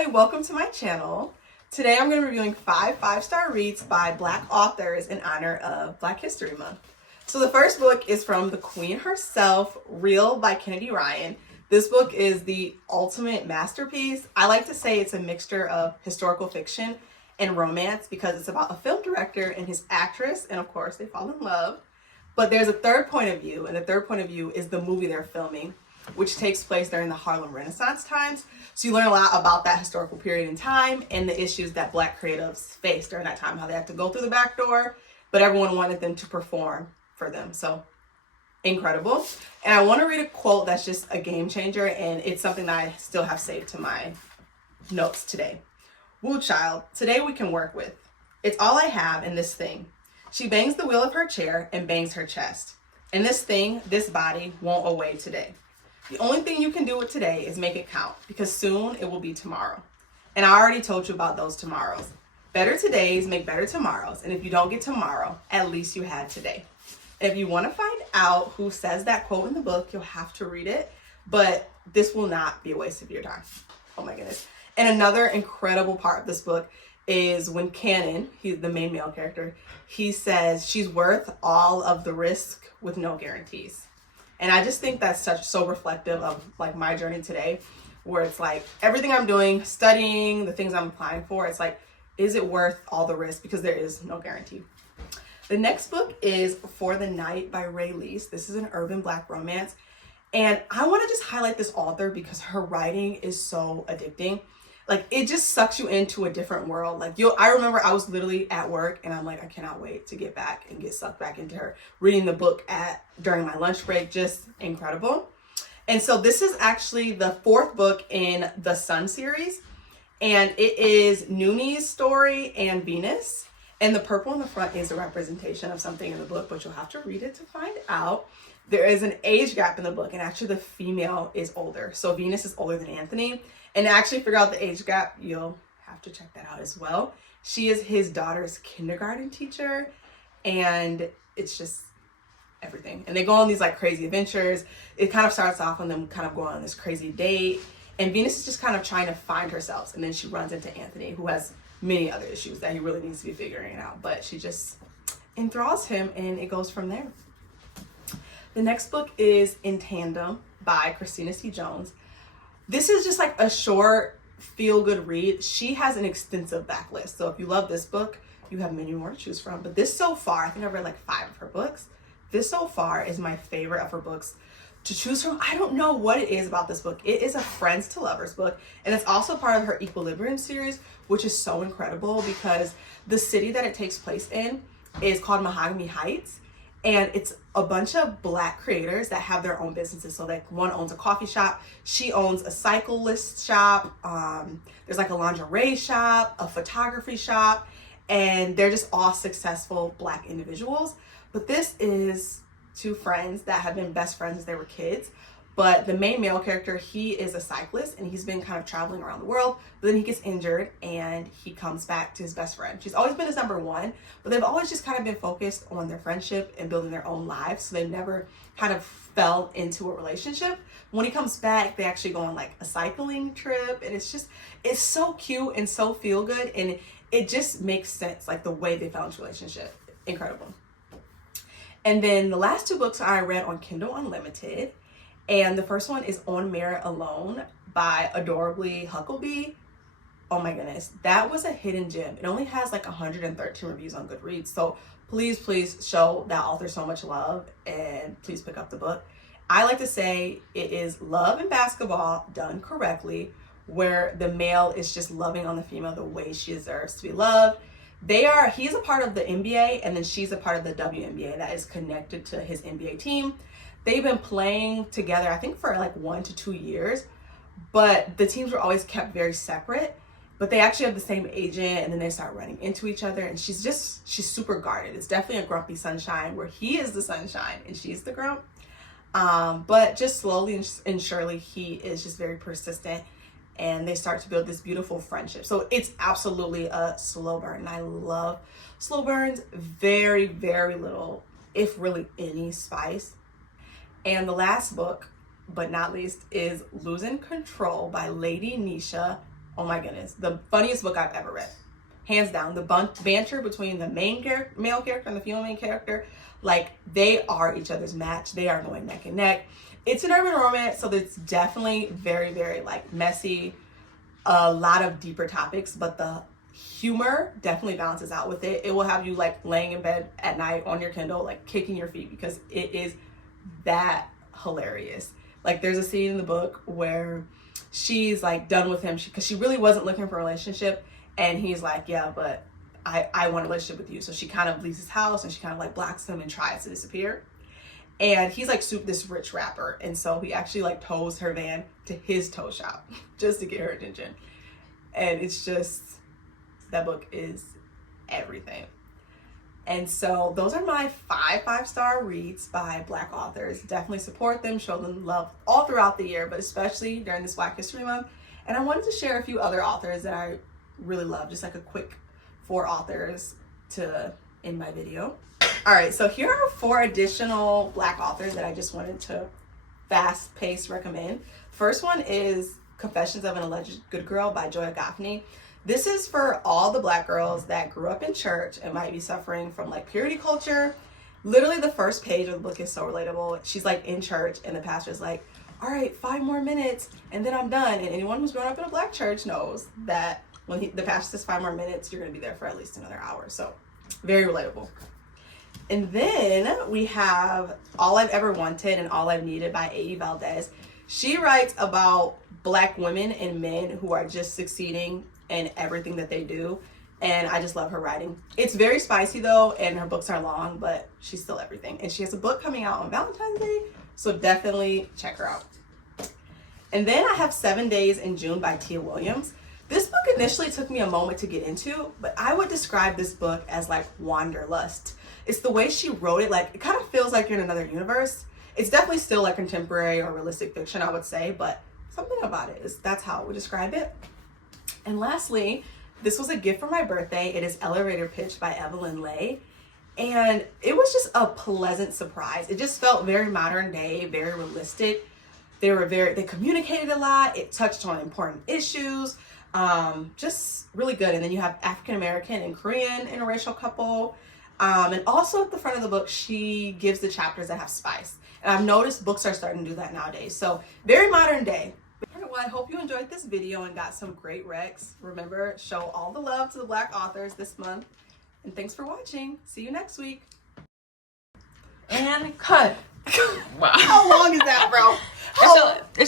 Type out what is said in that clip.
Hi, welcome to my channel. Today I'm going to be reviewing 5-star reads by Black authors in honor of Black History Month. So the first book is from the Queen herself, Real by Kennedy Ryan. This book is the ultimate masterpiece. I like to say it's a mixture of historical fiction and romance because it's about a film director and his actress, and of course they fall in love. But there's a third point of view, and the third point of view is the movie they're filming, which takes place during the Harlem Renaissance times. So you learn a lot about that historical period in time and the issues that Black creatives faced during that time, how they had to go through the back door, but everyone wanted them to perform for them. So incredible. And I want to read a quote that's just a game changer, and it's something that I still have saved to my notes today. Woo child, today we can work with. It's all I have in this thing. She bangs the wheel of her chair and bangs her chest. And this thing, this body, won't away today. The only thing you can do with today is make it count, because soon it will be tomorrow. And I already told you about those tomorrows. Better todays make better tomorrows. And if you don't get tomorrow, at least you had today. And if you want to find out who says that quote in the book, you'll have to read it. But this will not be a waste of your time. Oh my goodness. And another incredible part of this book is when Cannon, he's the main male character, he says she's worth all of the risk with no guarantees. And I just think that's so reflective of like my journey today, where it's like everything I'm doing, studying, the things I'm applying for, it's like, is it worth all the risk? Because there is no guarantee. The next book is For the Night by Ray Lease. This is an urban Black romance. And I want to just highlight this author because her writing is so addicting. Like, it just sucks you into a different world. Like, I remember I was literally at work and I'm like, I cannot wait to get back and get sucked back into her. Reading the book during my lunch break, just incredible. And so this is actually the fourth book in the Sun series. And it is Nooney's story and Venus. And the purple in the front is a representation of something in the book, but you'll have to read it to find out. There is an age gap in the book, and actually the female is older. So Venus is older than Anthony. And to actually figure out the age gap, you'll have to check that out as well. She is his daughter's kindergarten teacher, and it's just everything. And they go on these like crazy adventures. It kind of starts off on them kind of going on this crazy date, and Venus is just kind of trying to find herself. And then she runs into Anthony, who has many other issues that he really needs to be figuring out. But she just enthralls him, and it goes from there. The next book is In Tandem by Christina C. Jones. This is just like a short, feel-good read. She has an extensive backlist. So if you love this book, you have many more to choose from. But this so far, I think I've read like 5 of her books. This so far is my favorite of her books to choose from. I don't know what it is about this book. It is a friends to lovers book. And it's also part of her Equilibrium series, which is so incredible because the city that it takes place in is called Mahogany Heights. And it's a bunch of Black creators that have their own businesses. So like one owns a coffee shop. She owns a cyclist shop. There's like a lingerie shop, a photography shop, and they're just all successful Black individuals. But this is 2 friends that have been best friends since they were kids. But the main male character, he is a cyclist and he's been kind of traveling around the world, but then he gets injured and he comes back to his best friend. She's always been his number one, but they've always just kind of been focused on their friendship and building their own lives. So they never kind of fell into a relationship. When he comes back, they actually go on like a cycling trip, and it's so cute and so feel good. And it just makes sense, like the way they fell into a relationship. Incredible. And then the last 2 books I read on Kindle Unlimited. And the first one is On Merit Alone by Adorably Huckabee. Oh my goodness, that was a hidden gem. It only has like 113 reviews on Goodreads. So please show that author so much love and please pick up the book. I like to say it is love and basketball done correctly, where the male is just loving on the female the way she deserves to be loved. He's a part of the NBA, and then she's a part of the WNBA that is connected to his NBA team. They've been playing together, I think, for like 1 to 2 years, but the teams were always kept very separate. But they actually have the same agent, and then they start running into each other, and she's super guarded. It's definitely a grumpy sunshine where he is the sunshine and she's the grump. But just slowly and surely, he is just very persistent, and they start to build this beautiful friendship. So it's absolutely a slow burn, and I love slow burns. Very, very little, if really any, spice. And the last book, but not least, is Losing Control by Lady Nisha oh my goodness, the funniest book I've ever read. Hands down. The banter between the male character and the female main character, like, they are each other's match. They are going neck and neck. It's an urban romance, so it's definitely very, very, like, messy. A lot of deeper topics, but the humor definitely balances out with it. It will have you, like, laying in bed at night on your Kindle, like, kicking your feet, because it is that hilarious. Like, there's a scene in the book where she's, like, done with him because she really wasn't looking for a relationship, and he's like, yeah, but I want a relationship with you. So she kind of leaves his house and she kind of, like, blocks him and tries to disappear. And he's, like, this rich rapper, and so he actually, like, tows her van to his tow shop just to get her attention. And it's just, that book is everything. And so those are my 5-star reads by Black authors. Definitely support them, show them love all throughout the year, but especially during this Black History Month. And I wanted to share a few other authors that I really love, just like a quick 4 authors to end my video. All right, so here are 4 additional Black authors that I just wanted to fast-paced recommend. First one is Confessions of an Alleged Good Girl by Joya Gaffney. This is for all the Black girls that grew up in church and might be suffering from, like, purity culture. Literally the first page of the book is so relatable. She's, like, in church and the pastor's like, all right, 5 more minutes and then I'm done. And anyone who's grown up in a Black church knows that when the pastor says 5 more minutes, you're going to be there for at least another hour. So very relatable. And then we have All I've Ever Wanted and All I've Needed by A.E. Valdez. She writes about Black women and men who are just succeeding in everything that they do. And I just love her writing. It's very spicy though, and her books are long, but she's still everything. And she has a book coming out on Valentine's Day, so definitely check her out. And then I have 7 Days in June by Tia Williams. This book initially took me a moment to get into, but I would describe this book as, like, wanderlust. It's the way she wrote it. Like, it kind of feels like you're in another universe. It's definitely still, like, contemporary or realistic fiction, I would say, but something about it that's how I would describe it. And lastly, this was a gift for my birthday. It is Elevator Pitch by Evelyn Lay. And it was just a pleasant surprise. It just felt very modern day, very realistic. They communicated a lot. It touched on important issues. Just really good. And then you have African American and Korean interracial couple. And also at the front of the book, she gives the chapters that have spice. And I've noticed books are starting to do that nowadays. So very modern day. Well, I hope you enjoyed this video and got some great recs. Remember, show all the love to the Black authors this month. And thanks for watching. See you next week. And cut. Wow. How long is that, bro? It's